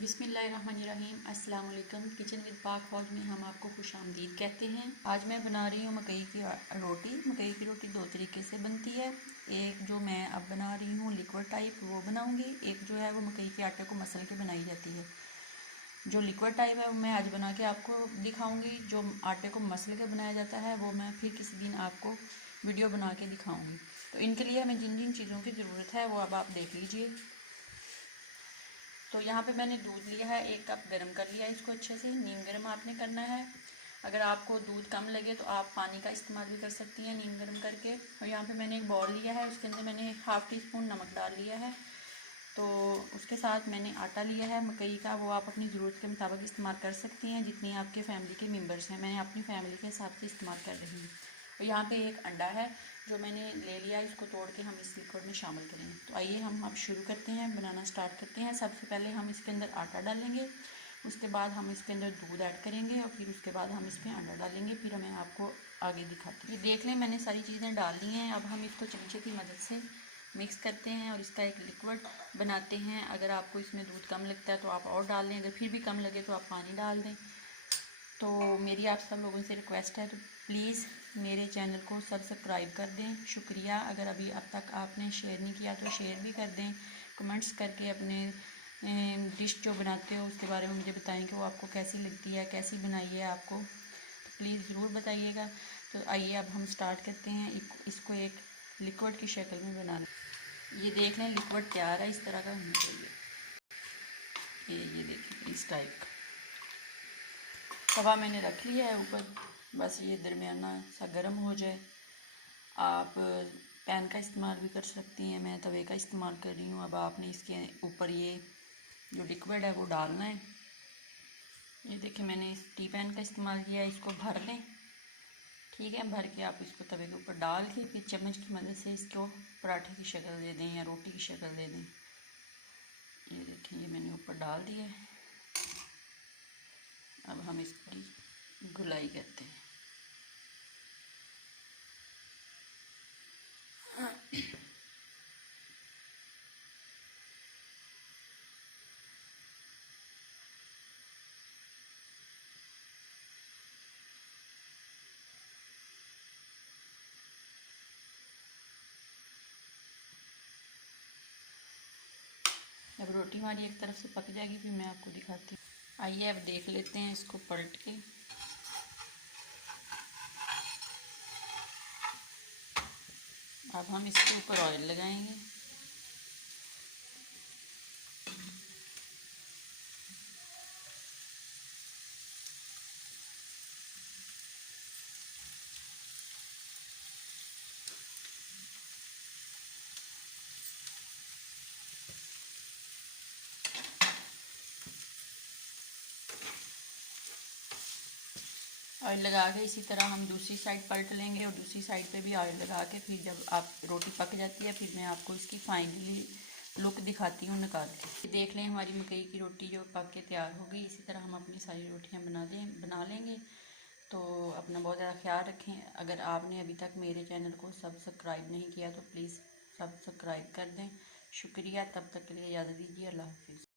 बिस्मिल्लाहिर्रहमानिर्रहीम। अस्सलाम वालेकुम। किचन विद पाक फौज में हम आपको खुश आमदीद कहते हैं। आज मैं बना रही हूँ मकई की रोटी। मकई की रोटी दो तरीके से बनती है। एक जो मैं अब बना रही हूँ लिक्विड टाइप वो बनाऊँगी, एक जो है वो मकई के आटे को मसल के बनाई जाती है। जो लिक्विड टाइप है वो मैं आज बना के आपको दिखाऊँगी। जो आटे को मसल के बनाया जाता है वो मैं फिर किसी दिन आपको वीडियो बना के दिखाऊँगी। तो इनके लिए हमें जिन जिन चीज़ों की ज़रूरत है वो अब आप देख लीजिए। तो यहाँ पे मैंने दूध लिया है, 1 कप गर्म कर लिया है इसको अच्छे से। नीम गर्म आपने करना है। अगर आपको दूध कम लगे तो आप पानी का इस्तेमाल भी कर सकती हैं नीम गर्म करके। और यहाँ पे मैंने एक बाउल लिया है, उसके अंदर मैंने 1/2 टीस्पून नमक डाल लिया है। तो उसके साथ मैंने आटा लिया है मकई का, वो आप अपनी ज़रूरत के मुताबिक इस्तेमाल कर सकती हैं जितनी आपके फैमिली के मेम्बर्स हैं। मैं अपनी फैमिली के हिसाब से इस्तेमाल कर रही हूँ। और यहाँ पे एक अंडा है जो मैंने ले लिया, इसको तोड़ के हम इस लिक्विड में शामिल करेंगे। तो आइए हम अब शुरू करते हैं, बनाना स्टार्ट करते हैं। सबसे पहले हम इसके अंदर आटा डालेंगे, उसके बाद हम इसके अंदर दूध ऐड करेंगे और फिर उसके बाद हम इसमें अंडा डालेंगे। फिर मैं आपको आगे दिखाती हूँ। ये देख लें मैंने सारी चीज़ें डाल दी हैं। अब हम इसको चमचे की मदद से मिक्स करते हैं और इसका एक लिक्विड बनाते हैं। अगर आपको इसमें दूध कम लगता है तो आप और डाल दें, अगर फिर भी कम लगे तो आप पानी डाल दें। तो मेरी आप सब लोगों से रिक्वेस्ट है तो प्लीज़ मेरे चैनल को सब्सक्राइब कर दें। शुक्रिया। अगर अभी अब तक आपने शेयर नहीं किया तो शेयर भी कर दें। कमेंट्स करके अपने डिश जो बनाते हो उसके बारे में मुझे बताएं कि वो आपको कैसी लगती है, कैसी बनाई है आपको, तो प्लीज़ ज़रूर बताइएगा। तो आइए अब हम स्टार्ट करते हैं इसको एक लिक्विड की शक्ल में बनाना। ये देख लें लिक्विड तैयार है, इस तरह का होना चाहिए। ये देखें इस टाइप का। तवा मैंने रख लिया है ऊपर, बस ये दरमियाना सा गर्म हो जाए। आप पैन का इस्तेमाल भी कर सकती हैं, मैं तवे का इस्तेमाल कर रही हूँ। अब आपने इसके ऊपर ये जो लिक्विड है वो डालना है। ये देखिए मैंने इस टी पैन का इस्तेमाल किया है, इसको भर लें। ठीक है, भर के आप इसको तवे के ऊपर डाल के फिर चम्मच की मदद से इसको पराठे की शक्ल दे दें या रोटी की शक्ल दे दें। ये देखिए ये मैंने ऊपर डाल दिया है। अब हम इसकी गुलाई करते हैं। अब रोटी हमारी एक तरफ से पक जाएगी फिर मैं आपको दिखाती हूँ। आइए अब देख लेते हैं इसको पलट के। अब हम इसके ऊपर ऑयल लगाएंगे। ऑयल लगा के इसी तरह हम दूसरी साइड पलट लेंगे और दूसरी साइड पे भी ऑयल लगा के फिर जब आप रोटी पक जाती है फिर मैं आपको इसकी फाइनली लुक दिखाती हूँ निकाल के। देख लें हमारी मकई की रोटी जो पक के तैयार हो गई। इसी तरह हम अपनी सारी रोटियाँ बना लेंगे। तो अपना बहुत ज़्यादा ख्याल रखें। अगर आपने अभी तक मेरे चैनल को सब्सक्राइब नहीं किया तो प्लीज़ सब्सक्राइब कर दें। शुक्रिया। तब तक के लिए इजाज़त दीजिए। अल्लाह हाफिज़।